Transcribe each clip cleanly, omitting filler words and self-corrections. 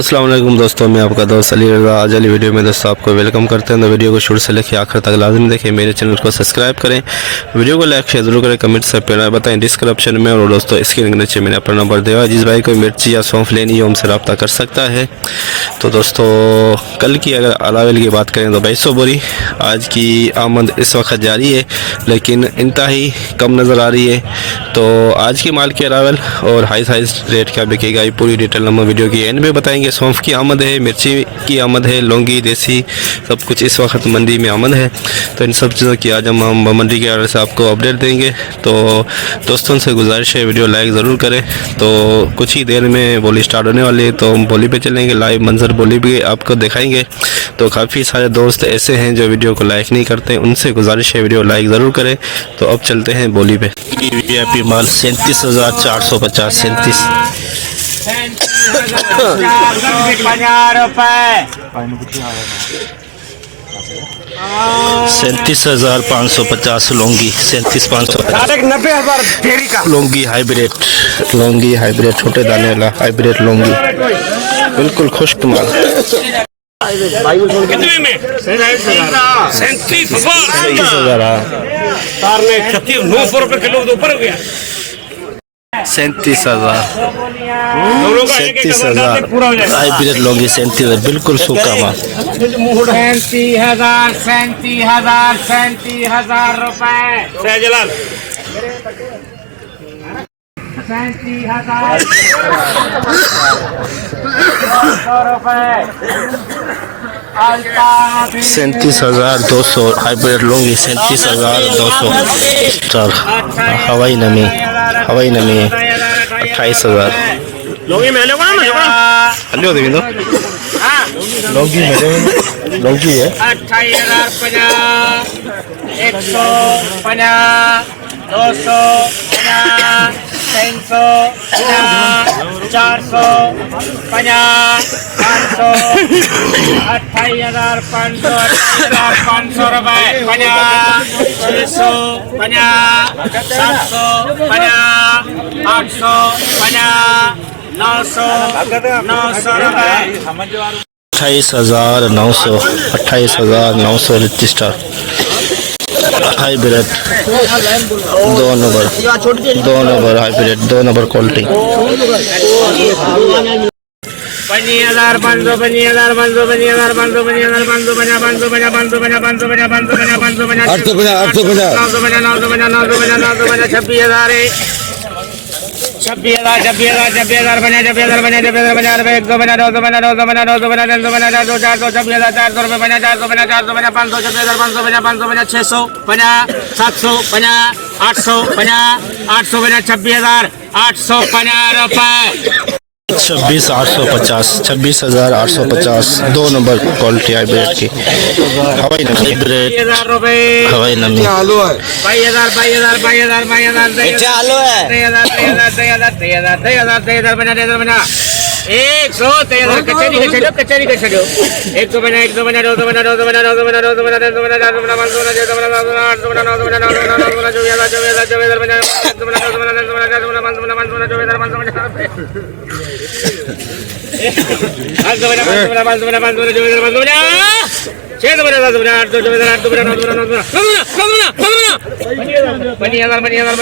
अस्सलाम वालेकुम दोस्तों, मैं आपका दोस्त अली रज़ा। आज वाली वीडियो में दोस्तों आपको वेलकम करते हैं। तो वीडियो को शुरू से लेकर आखिर तक लाजमी देखें। मेरे चैनल को सब्सक्राइब करें, वीडियो को लाइक शेयर जरूर करें, कमेंट से प्यार बताएं डिस्क्रिप्शन में। और दोस्तों स्क्रीन के नीचे मैंने अपना नंबर दिया है, जिस भाई को मिर्ची या सौंफ लेनी है हमसे रब्ता कर सकता है। तो दोस्तों कल की अगर अरावल की बात करें तो 2200 बोरी आज की आमद इस वक्त जारी है, लेकिन इंतहाई कम नज़र आ रही है। तो आज की माल की अरावल और हाई साइज रेट क्या बिकेगा ये पूरी डिटेल नंबर वीडियो की एंड में बताएंगे। सौंफ की आमद है, मिर्ची की आमद है, लौंगी देसी सब कुछ इस वक्त मंडी में आमद है। तो इन सब चीज़ों की आज हम मंडी के आर्डर से आपको अपडेट देंगे। तो दोस्तों से गुजारिश है वीडियो लाइक ज़रूर करें। तो कुछ ही देर में बोली स्टार्ट होने वाली है, तो हम बोली पे चलेंगे, लाइव मंजर बोली भी आपको दिखाएंगे। तो काफ़ी सारे दोस्त ऐसे हैं जो वीडियो को लाइक नहीं करते, उनसे गुजारिश है वीडियो लाइक ज़रूर करें। तो अब चलते हैं बोली पे। VIP माल 37,450 37,550 लौंगी 37,550 लौंगी हाइब्रिड छोटे दाने वाला हाइब्रिड लौंगी बिल्कुल खुश्क माल। कितने में 37,000 900 रुपए किलो तो ऊपर हो गया। 37,000 हाइब्रिड लौंगी 37,000 बिल्कुल सूखा माल। 37,000 रुपए। जलाल 37,200 हाइब्रिड लौंगी 37,200 स्टार हवाई नमी 28,000 लौंगी में हेलो देविंदो लौंगी है 28,050 150 250 350 450 500 28,500 रुपए 600 700 800 900 रुपए 28,900 star hybrid 2 number hybrid 2 number quality 26,850 2 number quality hybrid की हवाई नमी 100 कचेरी के छो 100 बना 200 बना 200 बना 200 बना 200 बना 200 बना 200 बना 400 बना 500 बना 600 बना 700 बना 800 बना 900 बना 900 बना 24,000 बना 100 बना 200 बना 300 बना 400 बना 500 बना 500 बना 24,500 बना 500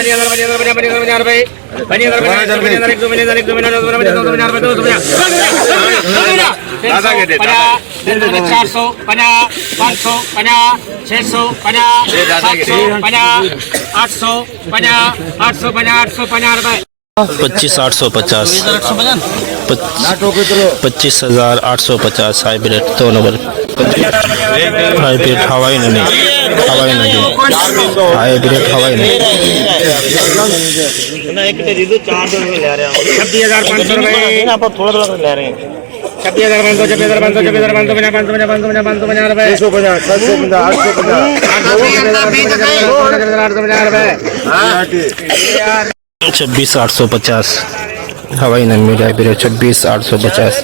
बना 500 बना 500 बना 24,500 बना 600 बना 700 बना 800 बना 900 बना 900 बना 25,850 हाइब्रिड 2 नंबर हाइब्रिड हवाई नमी हाइब्रिड हवाई नमी 26,500 रुपए थोड़ा ले रहे हैं 26,500 26,850 हवाई नमी हाइब्रिड 26,850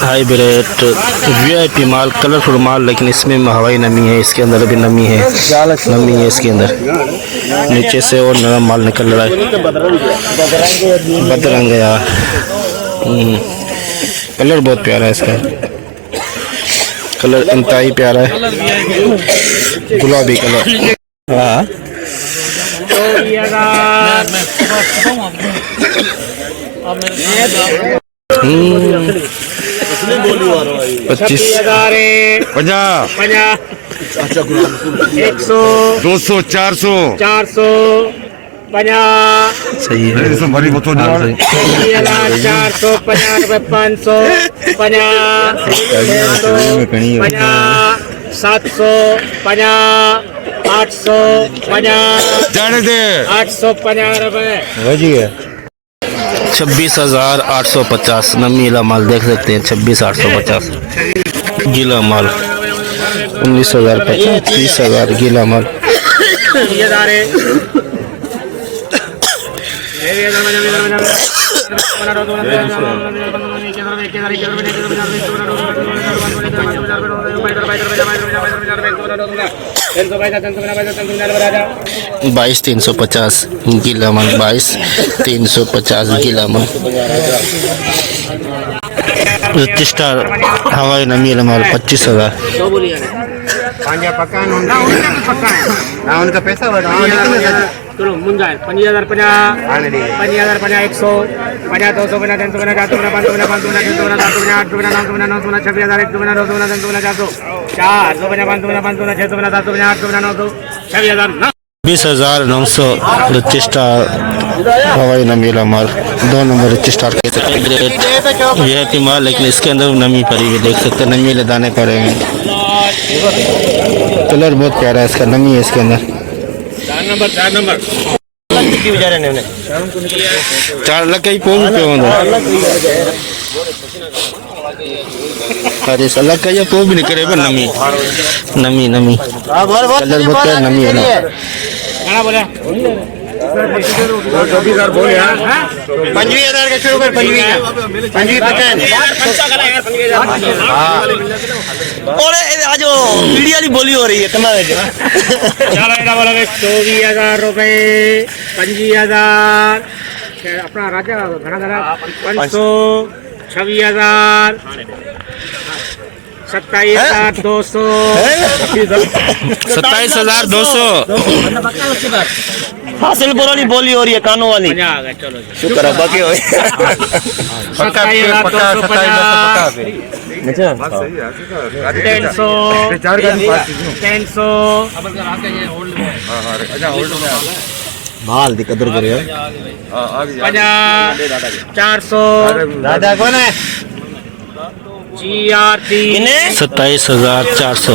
हाइब्रिड वीआईपी माल, कलरफुल माल, लेकिन इसमें हवाई नमी है, इसके अंदर भी नमी है, नमी है इसके अंदर। नीचे से और नरम माल निकल रहा है, बदरंग है यार। कलर बहुत प्यारा है इसका, कलर इंतहाई प्यारा है, गुलाबी कलर। हाँ 25 50 100 200 400 400 50 सही है। 450 रुपये 500 50 700 50 800 50 जाने दे 850 रुपये 26,850 नमीला माल देख सकते हैं। 26,850 गीला माल। 19,050 30,000 गीला माल। बाईस 350 गीला माल। 22,350 गीला माल। स्टार हवाई नमीला माल 25,000। उनका पैसा चलो मुंजा 50,000 50,000 100 50 200 50 300 50 400 500 500 600 700 800 900 26,000 100 200 400 400 500 600 700 800 900 26,000 20,900 रजिस्टार हवाई नमीला माल। 2 नंबर रजिस्टार के वीआईपी माल, लेकिन इसके अंदर नमी पड़ी हुई देख सकते हैं। नमीले दाने पड़े हुए, कलर बहुत प्यारा है इसका, नमी है इसके अंदर। 4 नंबर 4 लाख का ही पोम पे होंगे। अरे सलाह का ये पोम भी नहीं करे पर नमी नमी नमी कलर बहुत प्यारा नमी है ना। क्या बोले 24,000 बोले 25,000 का शुरू कर 25,000 और आज वीडियो वाली बोली हो रही है तुम्हारे चलो एटा बोला 24,000 रुपये 25,000 अपना राजा घना घना 500 26,000 27,200 27,200 हासिल बोली बोली हो रही है कानों वाली। चलो शुक्र है बाकी हो 27,250 300 माल दी कदर करे 50 400 दादा कौन है GRT 27,400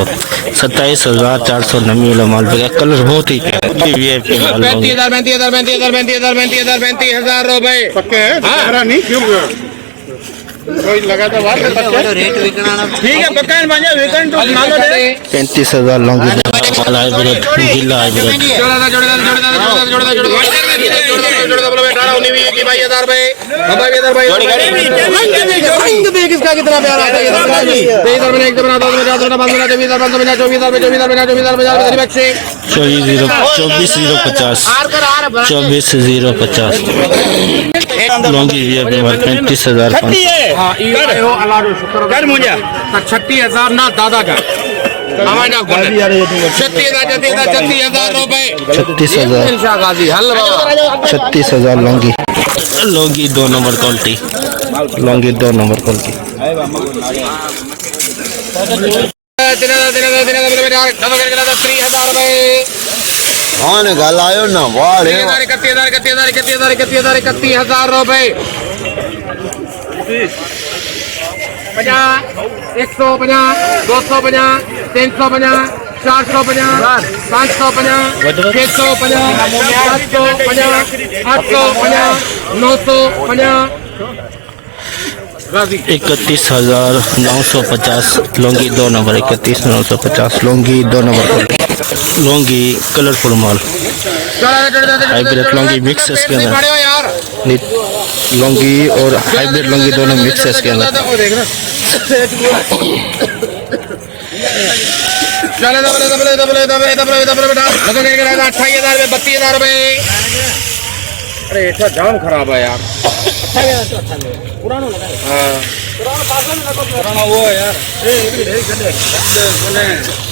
27,400 नमी वाला माल पे कलर बहुत ही प्यारा वीआईपी माल। 35,000 रुपए पक्के है नहीं क्यों कोई लगा तो बात रेट ठीक है पक्का है मानिए वेतन तो मालो दे 35,000 लॉन्ग माल हाइब्रिड गीला हाइब्रिड। जोड़ा बोलो बेटा 19,000 रुपए 22,000 भाई रंग देख इसका कितना प्यारा है 23,000 में एक बना 10 में 4 5 में 24,000 24,050 लॉन्गी वीआईपी माल 35,000 हां यो अल्लाह शुक्र कर मुझे 36,000 ना दादा का 36,000 रुपए 36,000 Longi Longi 2 number quality Longi 2 number quality. 3,000 रुपए हाँ ने गल आयो ना वाह रे 31,000 रुपए 50 150 250 350 450 550 650 750 850 950 31,950 lungi 2 number 31,950 lungi 2 number lungi colourful माल हाइब्रिड लॉन्गी मिक्स है इसके अंदर लॉन्गी और हाइब्रिड लॉन्गी दोनों मिक्स है इसके अंदर चले दबले दबले दबले दबले दबले दबले बेटा लगन करके रहेगा 28,000 रुपए 32,000 रुपए। अरे ऐसा जाम खराब है यार। पुराना लगा है। हाँ पुराना वो है यार।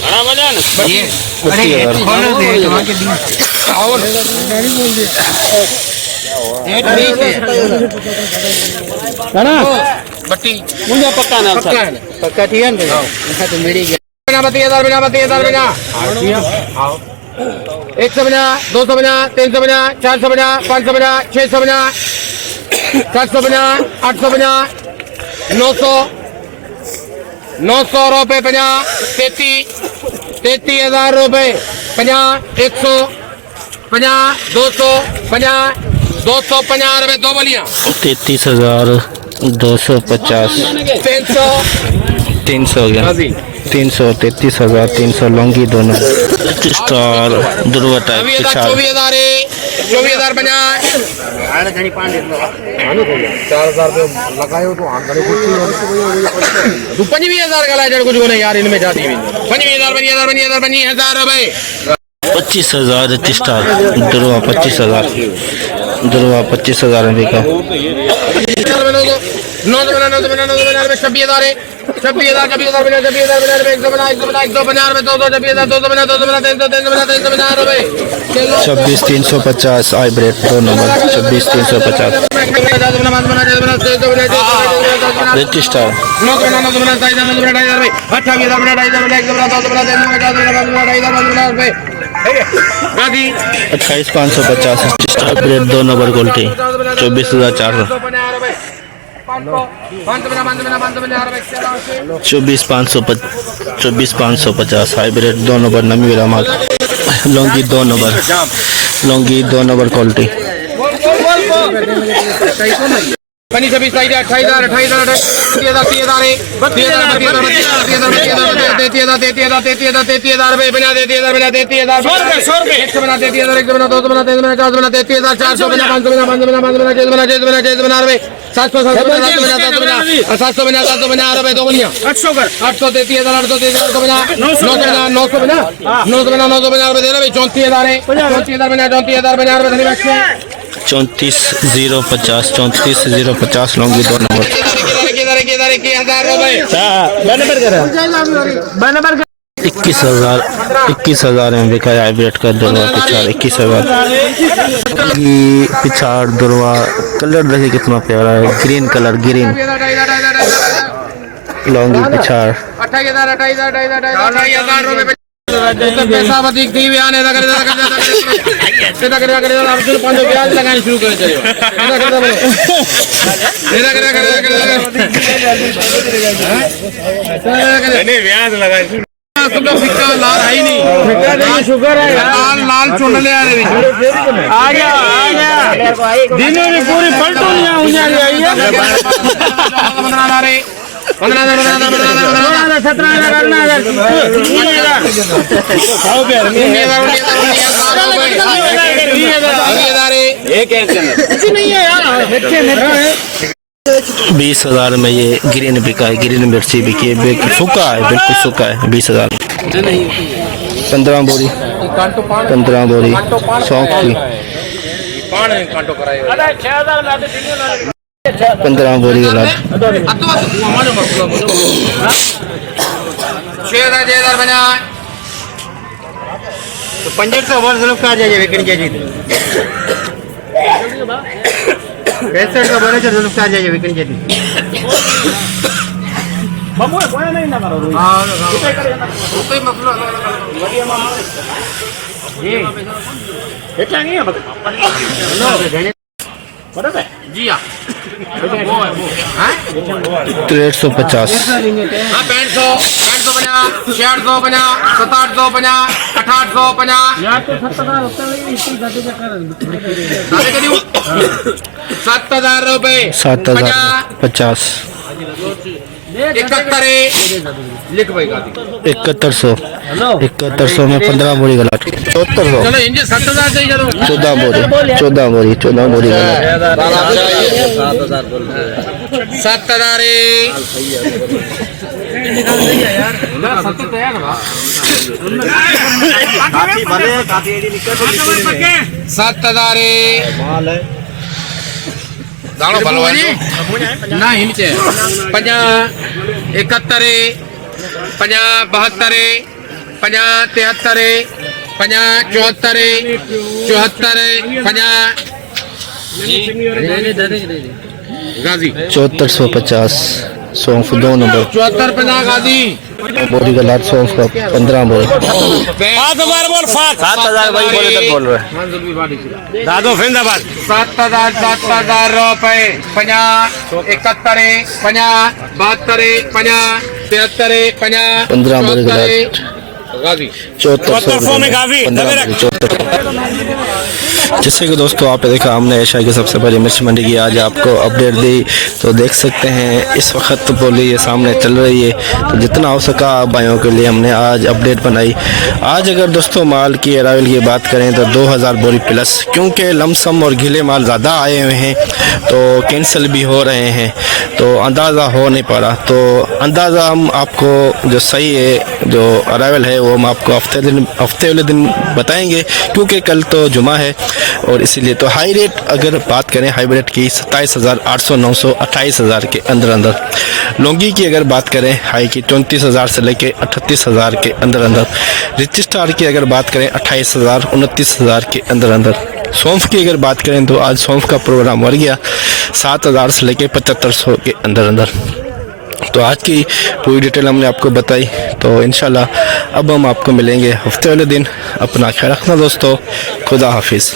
बड़ा वजन ये अरे खोलो दे वहां के बीच और नहीं बोल दे है ना बट्टी मुझे पक्का ना पक्का ठीक है ना तो मेरी बिना 32,000 बिना 150 250 350 450 550 650 750 850 900 रुपए 33,000 रुपए 50 100 50 250 250 रुपए दो बलियां 33,250 300 हो गया 300 33,300 लौंगी दोनों स्टार दुर्वा टाइप के 24,000 50 4,000 लगायो तो आंकड़े कुछ तू 25,000 का लाइटर कुछ नहीं यार इनमें जाती 25,000 रुपए 25,000 स्टार दुर्वा 25,000 दुर्वा 25,000 रुपये का 26,000 26,350 hybrid 2 number 26,350 star 28,550 hybrid 2 number quality 24,400 24,550 hybrid 2 number नमी रामाल लौंगी 2 नंबर क्वालिटी बनी 26,000 28,000 रुपए बना 33,000 34,050 लौंगी 2 नंबर 21,000 में बिका है हाइब्रिड का दुर्वा पिछाड़ 21,000 पिछाड़ दुर्वा कलर देखिए कितना प्यारा है ग्रीन कलर ग्रीन लौंगी पिछाड़ 28,000 पैसा अधिक थी आने लगा ब्याज लगाने शुरू कर ब्याज लगाए लाल है ही नहीं शुगर है लाल चुन ले आ गया दिनों में पूरी पलटू बीस 20,000 में ये ग्रीन बिका है ग्रीन मिर्ची बिकी है सूखा है बिल्कुल सूखा है 20,000 15 बोरी 100 की 15 बोरी के लाभ 6,000 बना तो 65 वर्ष लोग कहा जाइए विकन के जी 65 का बड़े चल लोग कहा जाइए विकन के जी जी हाँ 350 65 600 50 700 800 7,000 रुपए 7,050 71 लिख भाई गादी 7100 में 15 बोरी का लाट 7400 चलो इंजे 7000 चाहिए चलो 14 बोरी का लाट 7000 ना 70 तैयार बा 7000 दाणो भलवानी ना हिमचे 50 71 50 72 50 73 50 74 गाजी 7450 सौंफ 2 नंबर 74 50 गाजी बोरी का लाट सौंफ का 15 बोरी 5000 बोल 7000 भाई बोले तक बोल रहे दादो फिंदाबाद 7000 रुपए 50 71 50 72 50 73 50 15 बोरी का लाट गाजी 7400 में काफी जैसे कि दोस्तों आपने देखा हमने एशिया की सबसे बड़ी मिर्च मंडी की आज आपको अपडेट दी। तो देख सकते हैं इस वक्त बोली ये सामने चल रही है, तो जितना हो सका भाइयों के लिए हमने आज अपडेट बनाई। आज अगर दोस्तों माल की अरावल की बात करें तो 2000 बोरी प्लस, क्योंकि लमसम और गीले माल ज़्यादा आए हुए हैं तो कैंसिल भी हो रहे हैं, तो अंदाज़ा हो नहीं पा रहा। तो अंदाज़ा हम आपको जो सही है जो अरावल है वो हम आपको हफ्ते वाले दिन बताएंगे, क्योंकि कल तो जुमा है और इसीलिए। तो हाई रेट अगर बात करें हाइब्रिड की 27800 900 28000 के अंदर। लौंगी की अगर बात करें हाई की 34000 से लेके 38000 के अंदर। रिच स्टार की अगर बात करें 28000 29000 के अंदर। सौंफ की अगर बात करें तो आज सौंफ का प्रोग्राम बढ़ गया 7000 से लेके 7500 के अंदर। तो आज की पूरी डिटेल हमने आपको बताई। तो इंशाल्लाह अब हम आपको मिलेंगे हफ्ते वाले दिन। अपना ख्याल रखना दोस्तों, खुदा हाफिज़।